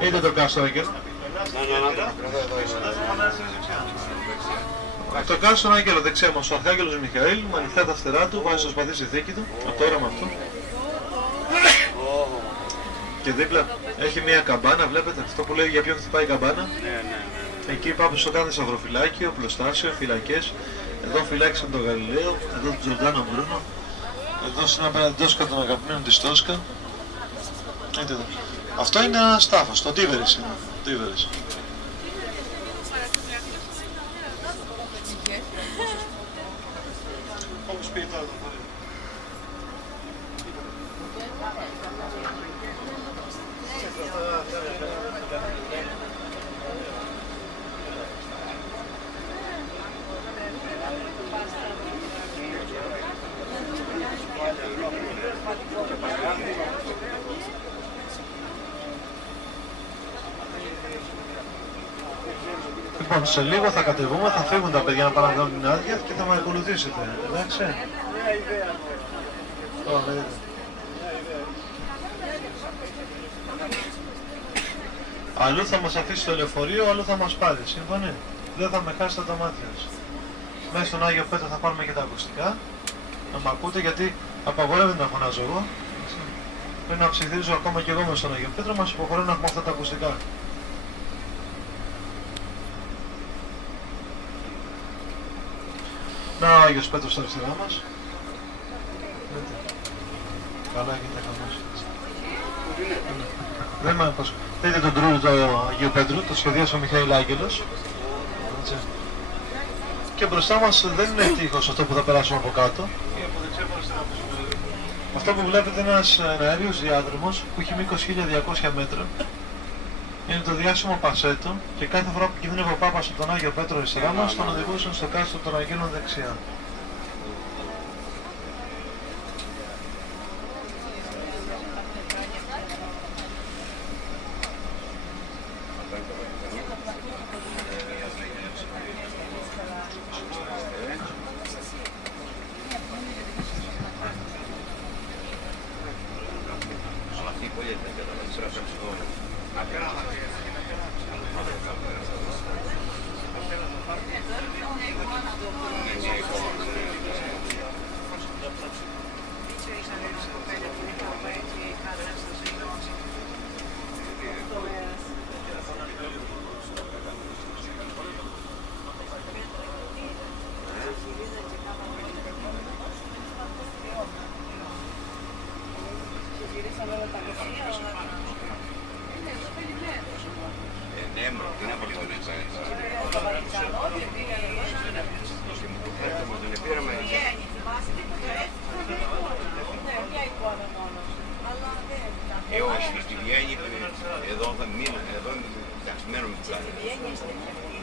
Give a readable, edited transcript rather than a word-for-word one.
Είδε το κάστρο, Άγγελο. Το κάστρο Άγγελο δεξιά μας, ο Αρχάγγελος Μιχαήλ, με ανοιχτά τα φτερά του, βάζει στο σπαθί στη θήκη του, από το όραμα αυτό. Και δίπλα έχει μια καμπάνα, βλέπετε αυτό που λέει για ποιον χτυπάει η καμπάνα. Εκεί πάμε στο κάθε αγροφυλάκιο, πλωστάσιο, φυλακές. Εδώ φυλάξαν τον Γαλιλαίο, εδώ τον Τζορντάνο Μπρούνο. Εδώ στην απέναντι Τόσκα των αγαπημένων της Τόσκα. Αυτό είναι ένα στάφος, το Τίβερης είναι. Τίβερης. Όπως πει τώρα το φορείο. Λοιπόν, σε λίγο θα κατεβούμε, θα φύγουν τα παιδιά να πάνε να κάνουν την άδεια και θα με ακολουθήσετε, εντάξει. Αλλού θα μας αφήσει το λεωφορείο, αλλού θα μας πάρει, σύμφωνοι. Δεν θα με χάσετε τα μάτια σας. Μέσα στον Άγιο Πέτρο θα πάρουμε και τα ακουστικά, να μ' ακούτε, γιατί απαγορεύεται να φωνάζω εγώ. Πρέπει να ψιθυρίζω ακόμα και εγώ μέσα στον Άγιο Πέτρο, μας υποχρεώνουν να έχουμε αυτά τα ακουστικά. Να ο Άγιος Πέτρος στα αριστερά μας. Καλά γίνεται χαμός. Δεν με απασχολεί. Δείτε τον τρούλο του Αγίου Πέτρου, το σχεδίασε ο Μιχαήλ Άγγελος. Και μπροστά μας δεν είναι τείχος αυτό που θα περάσουμε από κάτω. Αυτό που βλέπετε είναι ένας αέριος διάδρομος που έχει μήκος 1200 μέτρα. Είναι το διάσημο Πασέτο και κάθε φορά που κινδύνευε ο Πάπας από τον Άγιο Πέτρο αριστερά μας, τον οδηγούσαν στο κάστρο των Αγγέλων δεξιά. Όχι, στη Βιέννη, εδώ θα μείνω, εδώ θα μένω με τους άλλους.